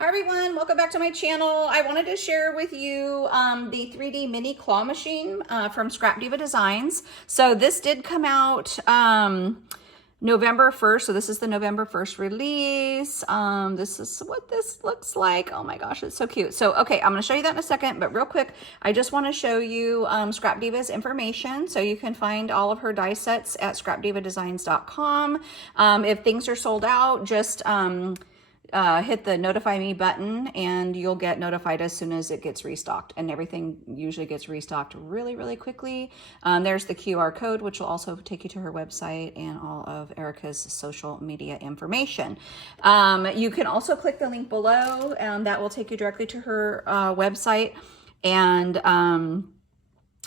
Hi everyone, welcome back to my channel. I wanted to share with you the 3D mini claw machine from Scrap Diva Designs. So this did come out November 1st. So this is the November 1st release. This is what this looks like. Oh my gosh, it's so cute. So, okay, I'm gonna show you that in a second, but real quick, I just wanna show you Scrap Diva's information. So you can find all of her die sets at scrapdivadesigns.com. If things are sold out, just hit the notify me button and you'll get notified as soon as it gets restocked, and everything usually gets restocked really quickly. There's the QR code, which will also take you to her website and all of Erica's social media information. You can also click the link below, that will take you directly to her website. And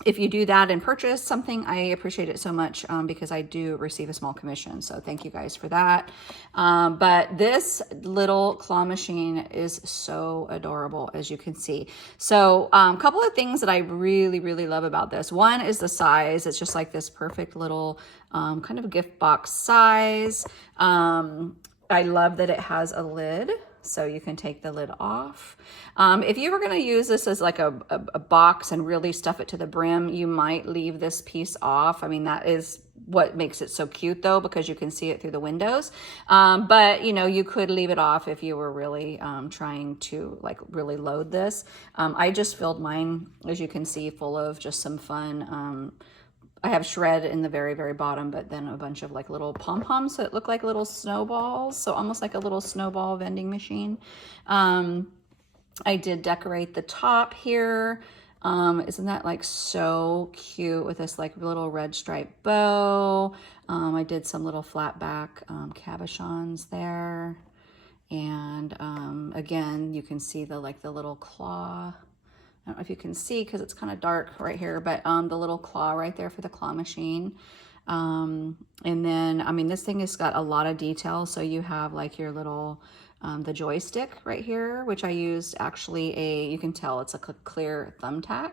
if you do that and purchase something, I appreciate it so much because I do receive a small commission. So thank you guys for that. But this little claw machine is so adorable, as you can see. So a couple of things that I really love about this. One is the size. It's just like this perfect little kind of gift box size. I love that it has a lid, so you can take the lid off. If you were gonna use this as like a box and really stuff it to the brim, you might leave this piece off. I mean, that is what makes it so cute though, because you can see it through the windows. But you know, you could leave it off if you were really trying to like really load this. I just filled mine, as you can see, full of just some fun, I have shred in the very bottom, but then a bunch of like little pom-poms, so it looked like little snowballs, so almost like a little snowball vending machine. I did decorate the top here. Isn't that like so cute with this like little red striped bow? I did some little flat back cabochons there. And again, you can see the little claw. I don't know if you can see because it's kind of dark right here, but the little claw right there for the claw machine. And then, I mean, this thing has got a lot of detail. So you have like your little, the joystick right here, which I used actually you can tell it's like a clear thumbtack,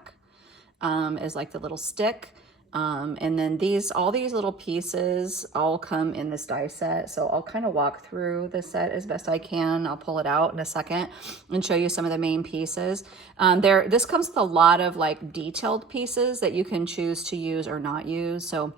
is like the little stick. And then all these little pieces all come in this die set. So I'll kind of walk through the set as best I can. I'll pull it out in a second and show you some of the main pieces. This comes with a lot of like detailed pieces that you can choose to use or not use. So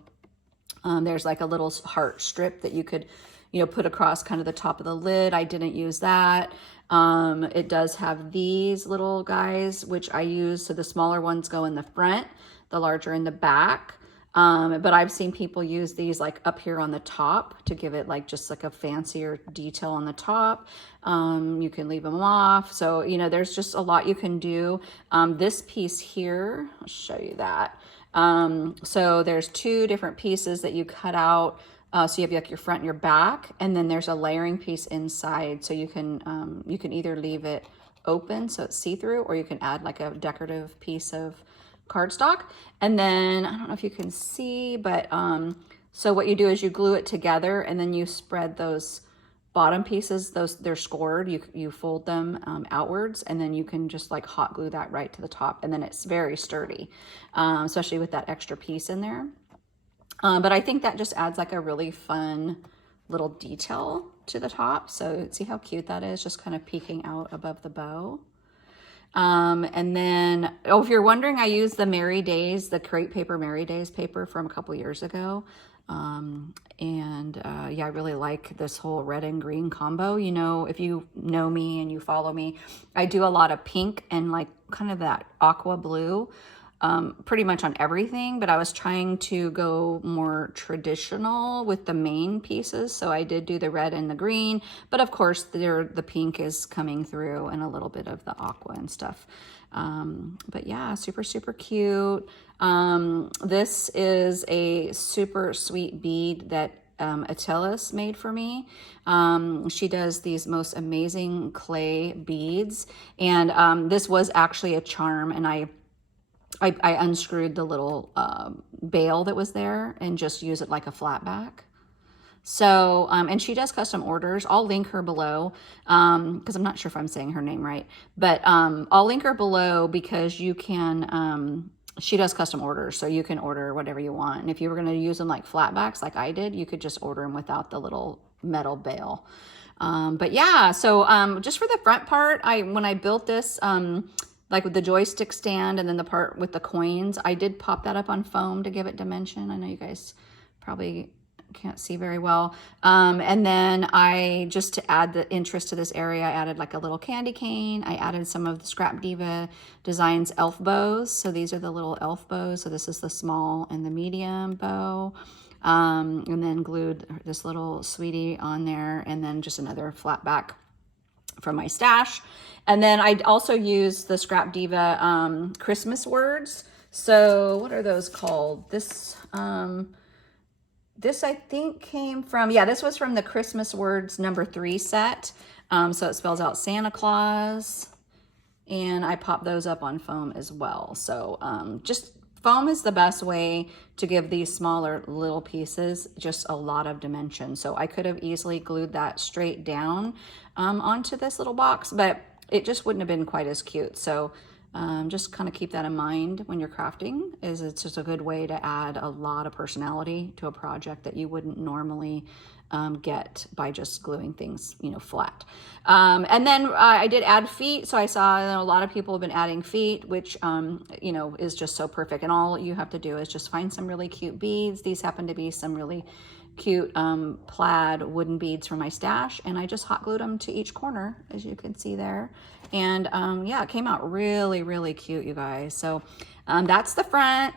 there's like a little heart strip that you could, you know, put across kind of the top of the lid. I didn't use that. It does have these little guys, which I use. So the smaller ones go in the front, the larger in the back. But I've seen people use these like up here on the top to give it like just like a fancier detail on the top. You can leave them off. So, you know, there's just a lot you can do. This piece here, I'll show you that. So there's two different pieces that you cut out. So you have like your front and your back, and then there's a layering piece inside. So you can either leave it open so it's see-through, or you can add like a decorative piece of cardstock. And then I don't know if you can see, but so what you do is you glue it together, and then you spread those bottom pieces, they're scored, you fold them outwards, and then you can just like hot glue that right to the top, and then it's very sturdy, especially with that extra piece in there. But I think that just adds like a really fun little detail to the top. So see how cute that is, just kind of peeking out above the bow. And then, if you're wondering, I used the Merry Days, the crepe paper Merry Days paper from a couple years ago. Yeah, I really like this whole red and green combo. You know, if you know me and you follow me, I do a lot of pink and like kind of that aqua blue, pretty much on everything, but I was trying to go more traditional with the main pieces. So I did do the red and the green, but of course the pink is coming through and a little bit of the aqua and stuff. But yeah, super cute. This is a super sweet bead that Atelis made for me. She does these most amazing clay beads, and this was actually a charm, and I unscrewed the little bail that was there and just use it like a flat back. So, and she does custom orders. I'll link her below because I'm not sure if I'm saying her name right, but I'll link her below because you can, she does custom orders, so you can order whatever you want. And if you were going to use them like flat backs like I did, you could just order them without the little metal bail. But yeah, so just for the front part, when I built this, like with the joystick stand and then the part with the coins, I did pop that up on foam to give it dimension. I know you guys probably can't see very well. And then I, just to add the interest to this area, I added like a little candy cane. I added some of the Scrap Diva Designs elf bows. So these are the little elf bows. So this is the small and the medium bow. And then glued this little sweetie on there, and then just another flat back from my stash. And then I also used the Scrap Diva Christmas words. So what are those called? This I think came from, yeah, this was from the Christmas words #3 set. So it spells out Santa Claus, and I popped those up on foam as well. So just foam is the best way to give these smaller little pieces just a lot of dimension. So I could have easily glued that straight down onto this little box, but it just wouldn't have been quite as cute. So just kind of keep that in mind when you're crafting, is it's just a good way to add a lot of personality to a project that you wouldn't normally get by just gluing things, you know, flat. And then I did add feet. So I saw a lot of people have been adding feet, which, you know, is just so perfect. And all you have to do is just find some really cute beads. These happen to be some really cute plaid wooden beads from my stash, and I just hot glued them to each corner, as you can see there. And yeah, it came out really, really cute, you guys. So that's the front.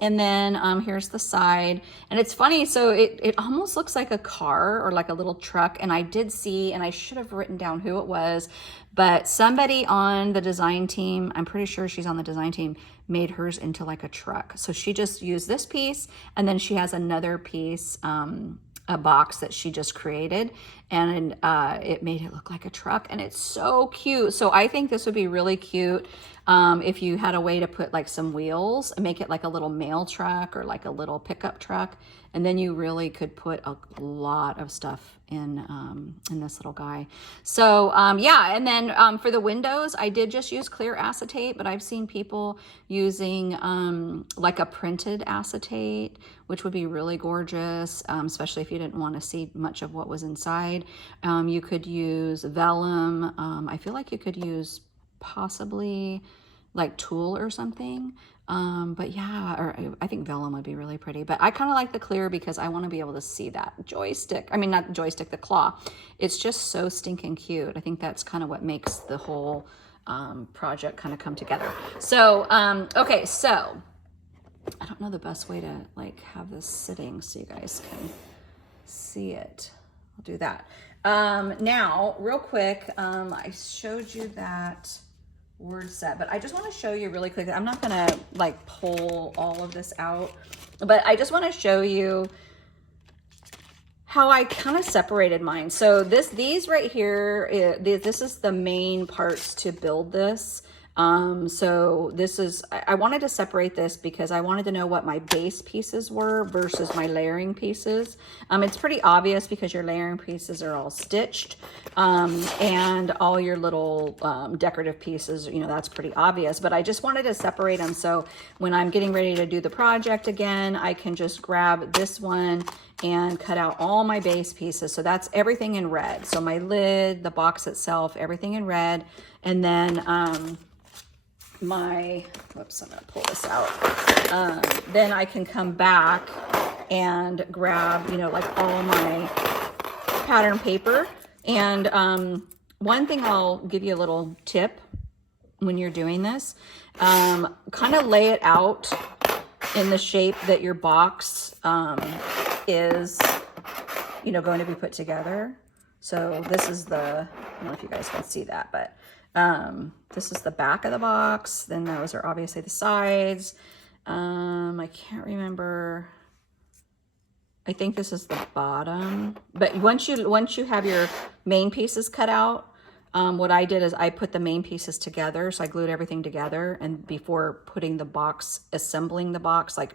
And then here's the side. And it's funny, so it almost looks like a car or like a little truck. And I did see, and I should have written down who it was, but somebody on the design team, I'm pretty sure she's on the design team, made hers into like a truck. So she just used this piece, and then she has another piece, a box that she just created, and it made it look like a truck, and it's so cute. So I think this would be really cute if you had a way to put like some wheels and make it like a little mail truck or like a little pickup truck, and then you really could put a lot of stuff in this little guy. So yeah, and then for the windows, I did just use clear acetate, but I've seen people using like a printed acetate, which would be really gorgeous, especially if you didn't want to see much of what was inside. You could use vellum. I feel like you could use possibly like tulle or something. But yeah, or I think vellum would be really pretty, but I kind of like the clear because I want to be able to see that joystick. I mean, not the joystick, the claw. It's just so stinking cute. I think that's kind of what makes the whole project kind of come together. So, okay, so I don't know the best way to like have this sitting so you guys can see it. I'll do that. Now, real quick, I showed you that word set, but I just want to show you really quick. I'm not going to like pull all of this out, but I just want to show you how I kind of separated mine. So these right here, this is the main parts to build this. So this is, I wanted to separate this because I wanted to know what my base pieces were versus my layering pieces. It's pretty obvious because your layering pieces are all stitched, and all your little decorative pieces, you know, that's pretty obvious, but I just wanted to separate them. So when I'm getting ready to do the project again, I can just grab this one and cut out all my base pieces. So that's everything in red. So my lid, the box itself, everything in red. And then, whoops, I'm gonna pull this out. Then I can come back and grab, you know, like all my pattern paper. And one thing I'll give you a little tip when you're doing this, kind of lay it out in the shape that your box is, you know, going to be put together. So this is I don't know if you guys can see that, but this is the back of the box. Then those are obviously the sides. I can't remember. I think this is the bottom. But once you have your main pieces cut out, what I did is I put the main pieces together. So I glued everything together, and before putting the box, assembling the box, like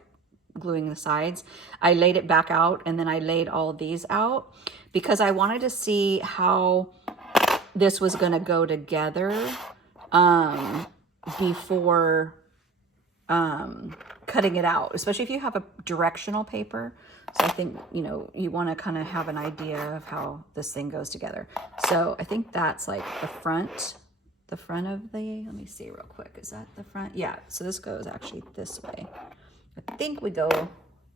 gluing the sides, I laid it back out, and then I laid all of these out because I wanted to see how this was going to go together before cutting it out, especially if you have a directional paper. So I think, you know, you want to kind of have an idea of how this thing goes together. So I think that's like the front of the, let me see real quick. Is that the front? Yeah. So this goes actually this way. I think we go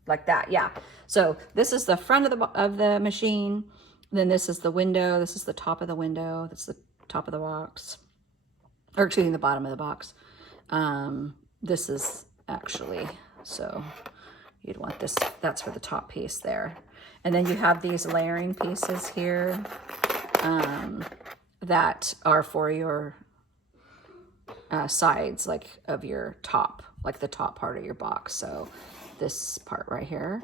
like that. Yeah. So this is the front of the machine. Then this is the window. This is the top of the window. That's the top of the box, or excuse me, the bottom of the box. This is actually, so you'd want this, that's for the top piece there. And then you have these layering pieces here that are for your sides, like of your top, like the top part of your box. So this part right here.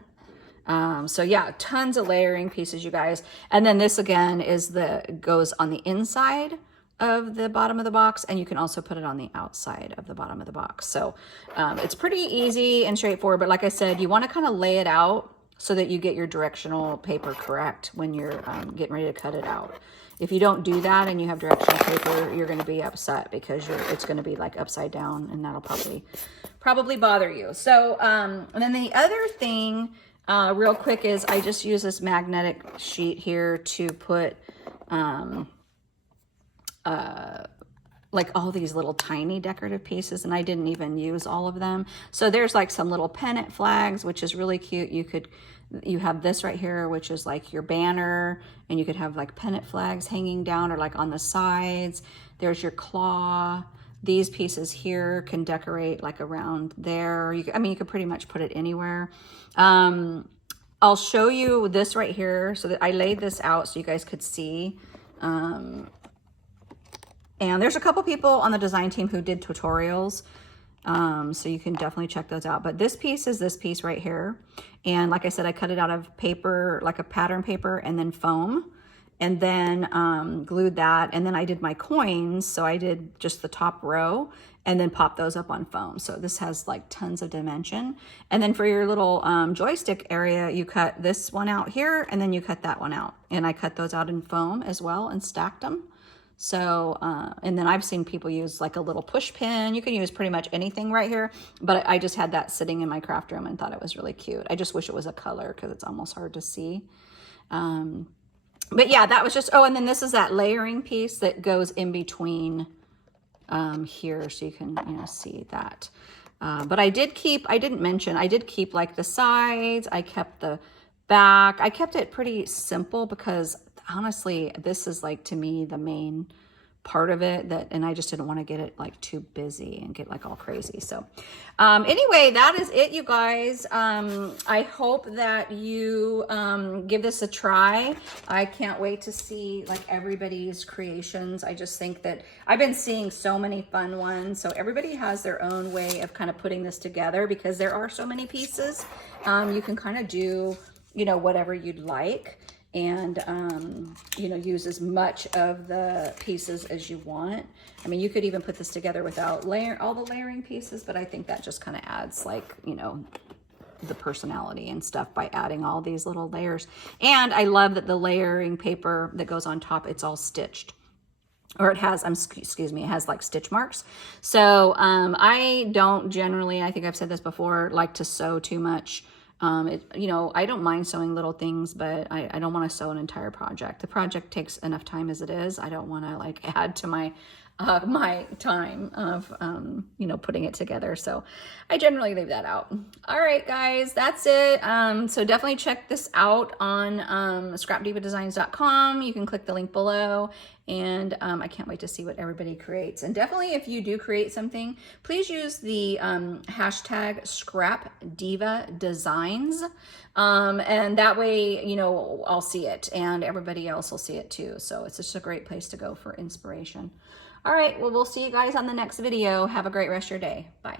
So yeah, tons of layering pieces, you guys. And then this again is goes on the inside of the bottom of the box, and you can also put it on the outside of the bottom of the box. So it's pretty easy and straightforward, but like I said, you want to kind of lay it out so that you get your directional paper correct when you're getting ready to cut it out. If you don't do that and you have directional paper, you're going to be upset because it's going to be like upside down, and that'll probably bother you. So and then the other thing real quick is I just use this magnetic sheet here to put like all these little tiny decorative pieces, and I didn't even use all of them. So there's like some little pennant flags, which is really cute. You have this right here, which is like your banner, and you could have like pennant flags hanging down or like on the sides. There's your claw. These pieces here can decorate like around there. I mean, you could pretty much put it anywhere. I'll show you this right here, so that I laid this out so you guys could see. And there's a couple people on the design team who did tutorials. So you can definitely check those out. But this piece is this piece right here. And like I said, I cut it out of paper, like a pattern paper, and then foam, and then glued that. And then I did my coins. So I did just the top row and then pop those up on foam. So this has like tons of dimension. And then for your little joystick area, you cut this one out here, and then you cut that one out. And I cut those out in foam as well and stacked them. So, and then I've seen people use like a little push pin. You can use pretty much anything right here, but I just had that sitting in my craft room and thought it was really cute. I just wish it was a color because it's almost hard to see. But yeah, that was just, oh, and then this is that layering piece that goes in between here, so you can, you know, see that. But I didn't mention, I did keep like the sides. I kept the back. I kept it pretty simple because honestly, this is like, to me, the main part of it, and I just didn't want to get it like too busy and get like all crazy. So anyway, that is it, you guys. I hope that you give this a try. I can't wait to see like everybody's creations. I just think that I've been seeing so many fun ones. So everybody has their own way of kind of putting this together because there are so many pieces. You can kind of do, you know, whatever you'd like, and you know, use as much of the pieces as you want. I mean, you could even put this together without all the layering pieces, but I think that just kind of adds like, you know, the personality and stuff by adding all these little layers. And I love that the layering paper that goes on top, it's all stitched. Or it has, excuse me, it has like stitch marks. So I don't generally, I think I've said this before, like to sew too much. You know, I don't mind sewing little things, but I don't want to sew an entire project. The project takes enough time as it is. I don't want to like add to my time of, you know, putting it together. So I generally leave that out. All right, guys, that's it. So definitely check this out on scrapdivadesigns.com. You can click the link below, and I can't wait to see what everybody creates. And definitely, if you do create something, please use the hashtag Scrap Diva Designs. And that way, you know, I'll see it and everybody else will see it too. So it's just a great place to go for inspiration. All right, well, we'll see you guys on the next video. Have a great rest of your day. Bye.